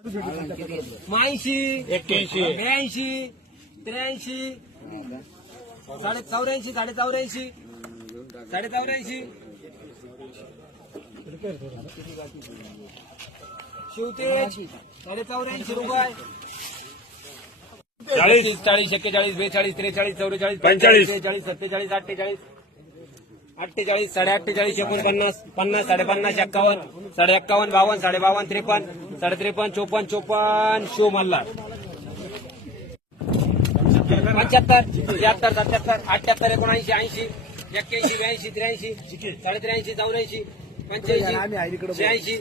ऐंशी एक्क्याऐंशी. ब्याऐंशी त्र्याऐंशी साडे चौऱ्याऐंशी साडे चौऱ्याऐंशी साडे चौऱ्याऐंशी. शिवतेज साडे चौऱ्याऐंशी रुपये. चाळीस चाळीस एक्केचाळीस बेचाळीस त्रेचाळीस चौवेचाळीस पंचेचाळीस. बेचाळीस सत्तेचाळीस अठ्ठेचाळीस. अठ्ठेचाळीस साडे अठ्ठेचाळीस एकोणपन्नास पन्नास साडेपन्नास एक्कावन्न साडे एक्कावन्न बावन्न साडे बावन्न त्रेपन्न साडे त्रेपन्न चोपन्न चोपन्न शिव मल्हार. पंच्याहत्तर त्र्याहत्तर सत्याहत्तर अठ्याहत्तर एकोणऐंशी ऐंशी एक्क्याऐंशी ब्याऐंशी त्र्याऐंशी साडे त्र्याऐंशी चौऱ्याऐंशी पंच्याऐंशी शहाऐंशी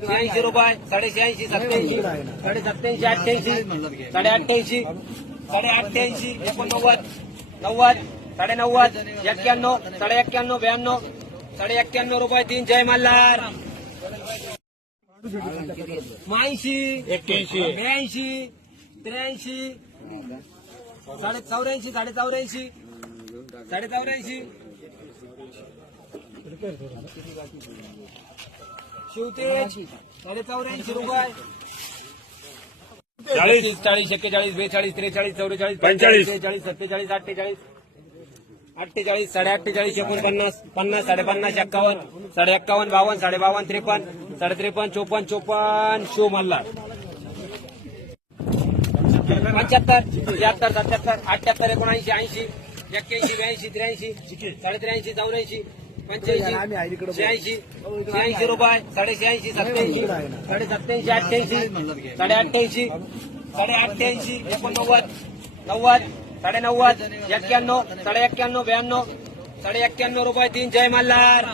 शहाऐंशी रुपये साडे शहाऐंशी सत्याऐंशी साडे सत्याऐंशी अठ्ठ्याऐंशी साडे अठ्ठ्याऐंशी साडे अठ्ठ्याऐंशी एकोणनव्वद नव्वद साडे नव्वद एक्क्याण्णव साडे एक्क्याण्णव ब्याण्णव साडे एक्क्याण्णव रुपये तीन. जय मल्हार. ऐंशी एक्क्याऐंशी. ब्याऐंशी त्र्याऐंशी साडे चौऱ्याऐंशी साडे चौऱ्याऐंशी साडे चौऱ्याऐंशी. शिवतेज साडे चौऱ्याऐंशी रुपये. चाळीस. चाळीस एक्केचाळीस बेचाळीस त्रेचाळीस चौवेचाळीस पंचेचाळीस. सत्तेचाळीस अठ्ठेचाळीस अठ्ठेचाळीस साडे अठ्ठेचाळीस एकोणपन्नास पन्नास साडेपन्नास एक्कावन्न साडे एक्कावन्न बावन्न साडे बावन्न त्रेपन्न साडे त्रेपन्न चोपन्न चोपन्न शिव मल्हार. पंच्याहत्तर त्र्याहत्तर सत्याहत्तर अठ्याहत्तर एकोणऐंशी ऐंशी एक्क्याऐंशी ब्याऐंशी त्र्याऐंशी साडे त्र्याऐंशी चौऱ्याऐंशी पंच्याऐंशी शहाऐंशी शहाऐंशी रुपये साडे शहाऐंशी सत्याऐंशी साडे सत्याऐंशी अठ्ठ्याऐंशी साडे अठ्ठ्याऐंशी साडे अठ्ठ्याऐंशी एकोणनव्वद नव्वद साडे नव्वद एक्क्याण्णव साडे एक्क्याण्णव ब्याण्णव साडे एक्क्याण्णव रुपये तीन जय मल्हार